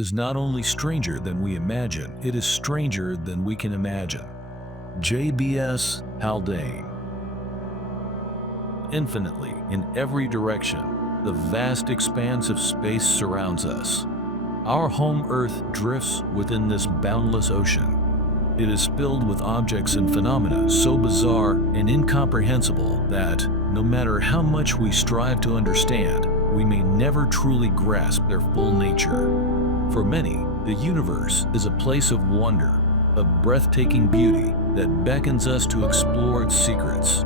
is not only stranger than we imagine, it is stranger than we can imagine. JBS Haldane. Infinitely, in every direction, the vast expanse of space surrounds us. Our home Earth drifts within this boundless ocean. It is filled with objects and phenomena so bizarre and incomprehensible that, no matter how much we strive to understand, we may never truly grasp their full nature. For many, the universe is a place of wonder, of breathtaking beauty that beckons us to explore its secrets.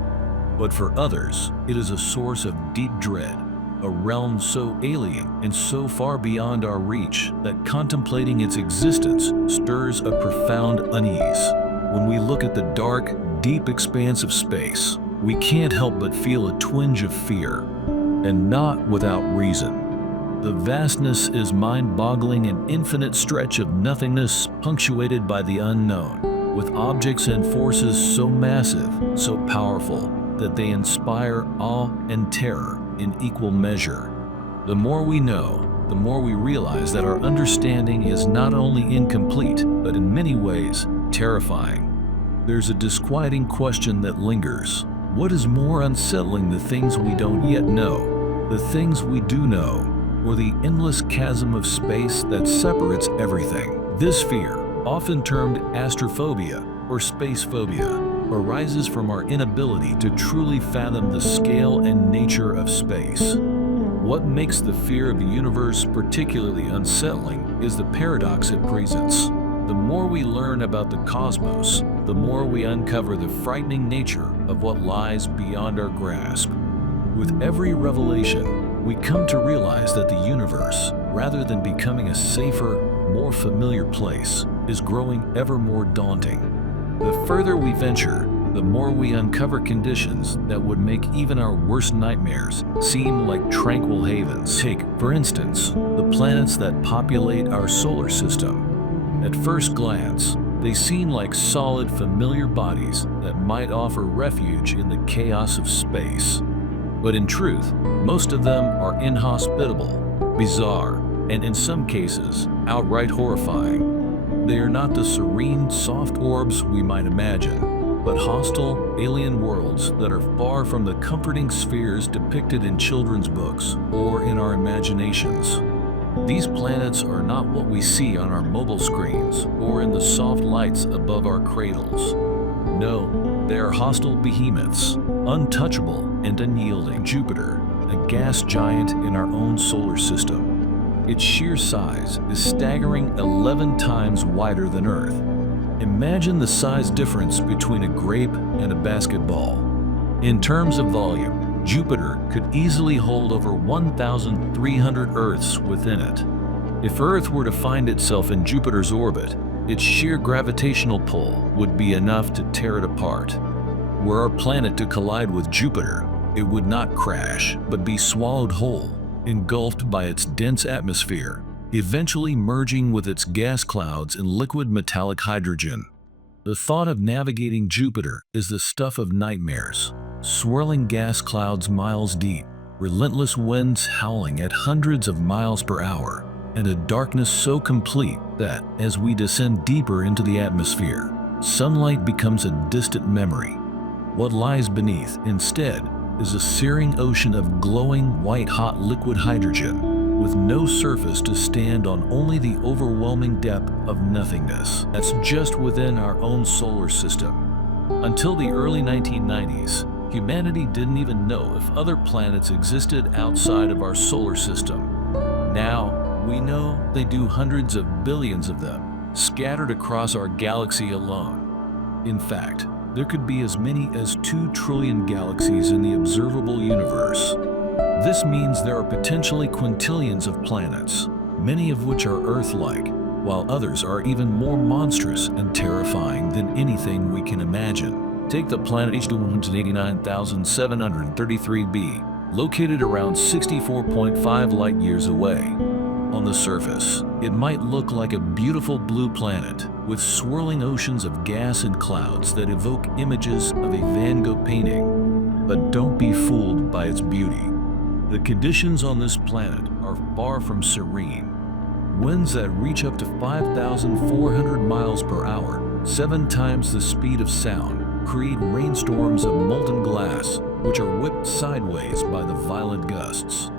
But for others, it is a source of deep dread, a realm so alien and so far beyond our reach that contemplating its existence stirs a profound unease. When we look at the dark, deep expanse of space, we can't help but feel a twinge of fear, and not without reason. The vastness is mind-boggling, an infinite stretch of nothingness punctuated by the unknown, with objects and forces so massive, so powerful, that they inspire awe and terror in equal measure. The more we know, the more we realize that our understanding is not only incomplete, but in many ways terrifying. There's a disquieting question that lingers. What is more unsettling, the things we don't yet know, the things we do know, or the endless chasm of space that separates everything? This fear, often termed astrophobia or space phobia, arises from our inability to truly fathom the scale and nature of space. What makes the fear of the universe particularly unsettling is the paradox it presents. The more we learn about the cosmos, the more we uncover the frightening nature of what lies beyond our grasp. With every revelation, we come to realize that the universe, rather than becoming a safer, more familiar place, is growing ever more daunting. The further we venture, the more we uncover conditions that would make even our worst nightmares seem like tranquil havens. Take, for instance, the planets that populate our solar system. At first glance, they seem like solid, familiar bodies that might offer refuge in the chaos of space. But in truth, most of them are inhospitable, bizarre, and in some cases, outright horrifying. They are not the serene, soft orbs we might imagine, but hostile, alien worlds that are far from the comforting spheres depicted in children's books or in our imaginations. These planets are not what we see on our mobile screens or in the soft lights above our cradles. No, they are hostile behemoths, untouchable and unyielding. Jupiter, a gas giant in our own solar system. Its sheer size is staggering 11 times wider than Earth. Imagine the size difference between a grape and a basketball. In terms of volume, Jupiter could easily hold over 1,300 Earths within it. If Earth were to find itself in Jupiter's orbit, its sheer gravitational pull would be enough to tear it apart. Were our planet to collide with Jupiter, it would not crash, but be swallowed whole, engulfed by its dense atmosphere, eventually merging with its gas clouds in liquid metallic hydrogen. The thought of navigating Jupiter is the stuff of nightmares. Swirling gas clouds miles deep, relentless winds howling at hundreds of miles per hour, and a darkness so complete that, as we descend deeper into the atmosphere, sunlight becomes a distant memory. What lies beneath, instead, is a searing ocean of glowing, white-hot liquid hydrogen, with no surface to stand on, only the overwhelming depth of nothingness that's just within our own solar system. Until the early 1990s, humanity didn't even know if other planets existed outside of our solar system. Now, we know they do, hundreds of billions of them, scattered across our galaxy alone. In fact, there could be as many as 2 trillion galaxies in the observable universe. This means there are potentially quintillions of planets, many of which are Earth-like, while others are even more monstrous and terrifying than anything we can imagine. Take the planet H289,733b, located around 64.5 light-years away. On the surface, it might look like a beautiful blue planet with swirling oceans of gas and clouds that evoke images of a Van Gogh painting. But don't be fooled by its beauty. The conditions on this planet are far from serene. Winds that reach up to 5,400 miles per hour, 7 times the speed of sound, create rainstorms of molten glass, which are whipped sideways by the violent gusts.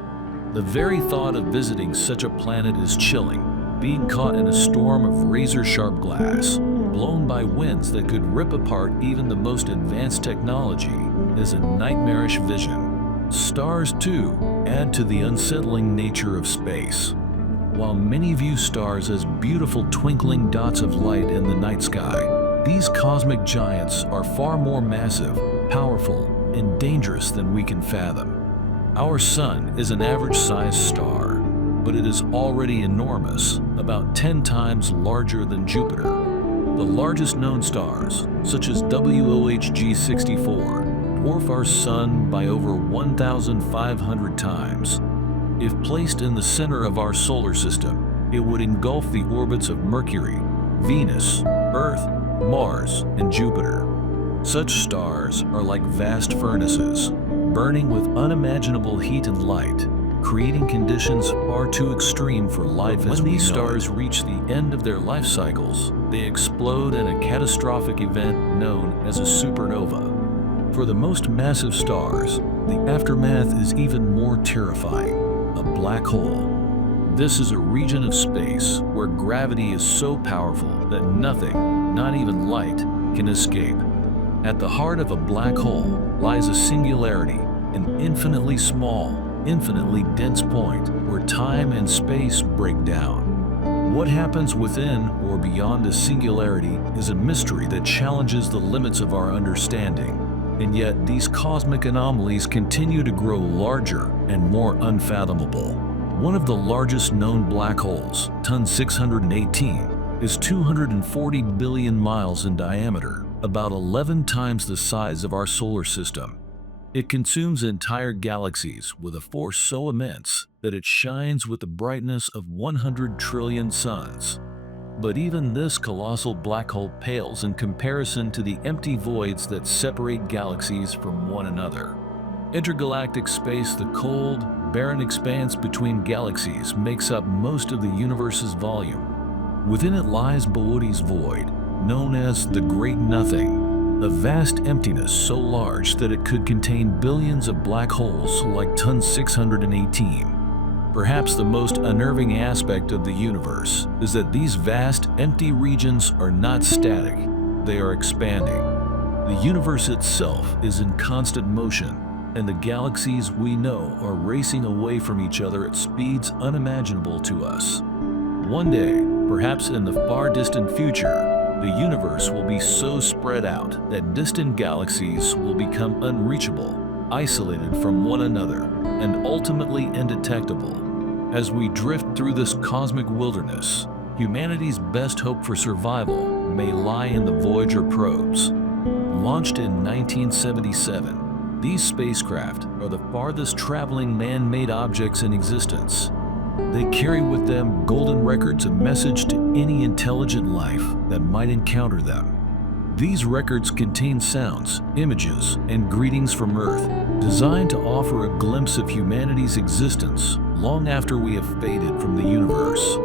The very thought of visiting such a planet is chilling, being caught in a storm of razor-sharp glass, blown by winds that could rip apart even the most advanced technology, is a nightmarish vision. Stars, too, add to the unsettling nature of space. While many view stars as beautiful twinkling dots of light in the night sky, these cosmic giants are far more massive, powerful, and dangerous than we can fathom. Our Sun is an average-sized star, but it is already enormous, about 10 times larger than Jupiter. The largest known stars, such as WOHG 64, dwarf our Sun by over 1,500 times. If placed in the center of our solar system, it would engulf the orbits of Mercury, Venus, Earth, Mars, and Jupiter. Such stars are like vast furnaces, burning with unimaginable heat and light, creating conditions far too extreme for life as we know it. When these stars reach the end of their life cycles, they explode in a catastrophic event known as a supernova. For the most massive stars, the aftermath is even more terrifying: a black hole. This is a region of space where gravity is so powerful that nothing, not even light, can escape. At the heart of a black hole lies a singularity, an infinitely small, infinitely dense point where time and space break down. What happens within or beyond a singularity is a mystery that challenges the limits of our understanding. And yet these cosmic anomalies continue to grow larger and more unfathomable. One of the largest known black holes, Ton 618, is 240 billion miles in diameter, about 11 times the size of our solar system. It consumes entire galaxies with a force so immense that it shines with the brightness of 100 trillion suns. But even this colossal black hole pales in comparison to the empty voids that separate galaxies from one another. Intergalactic space, the cold, barren expanse between galaxies, makes up most of the universe's volume. Within it lies Boötes void, known as the Great Nothing, a vast emptiness so large that it could contain billions of black holes like Ton 618. Perhaps the most unnerving aspect of the universe is that these vast, empty regions are not static, they are expanding. The universe itself is in constant motion, and the galaxies we know are racing away from each other at speeds unimaginable to us. One day, perhaps in the far distant future, the universe will be so spread out that distant galaxies will become unreachable, isolated from one another, and ultimately indetectable. As we drift through this cosmic wilderness, humanity's best hope for survival may lie in the Voyager probes. Launched in 1977, these spacecraft are the farthest traveling man-made objects in existence. They carry with them golden records of message to any intelligent life that might encounter them. These records contain sounds, images, and greetings from Earth, designed to offer a glimpse of humanity's existence long after we have faded from the universe.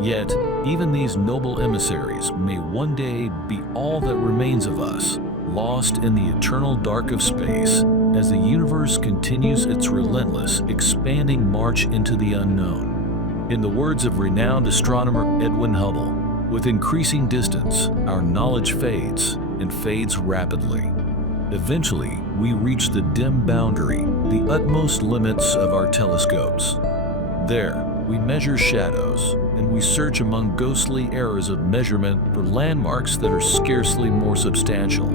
Yet, even these noble emissaries may one day be all that remains of us, lost in the eternal dark of space, as the universe continues its relentless, expanding march into the unknown. In the words of renowned astronomer Edwin Hubble, with increasing distance, our knowledge fades, and fades rapidly. Eventually, we reach the dim boundary, the utmost limits of our telescopes. There, we measure shadows, and we search among ghostly errors of measurement for landmarks that are scarcely more substantial.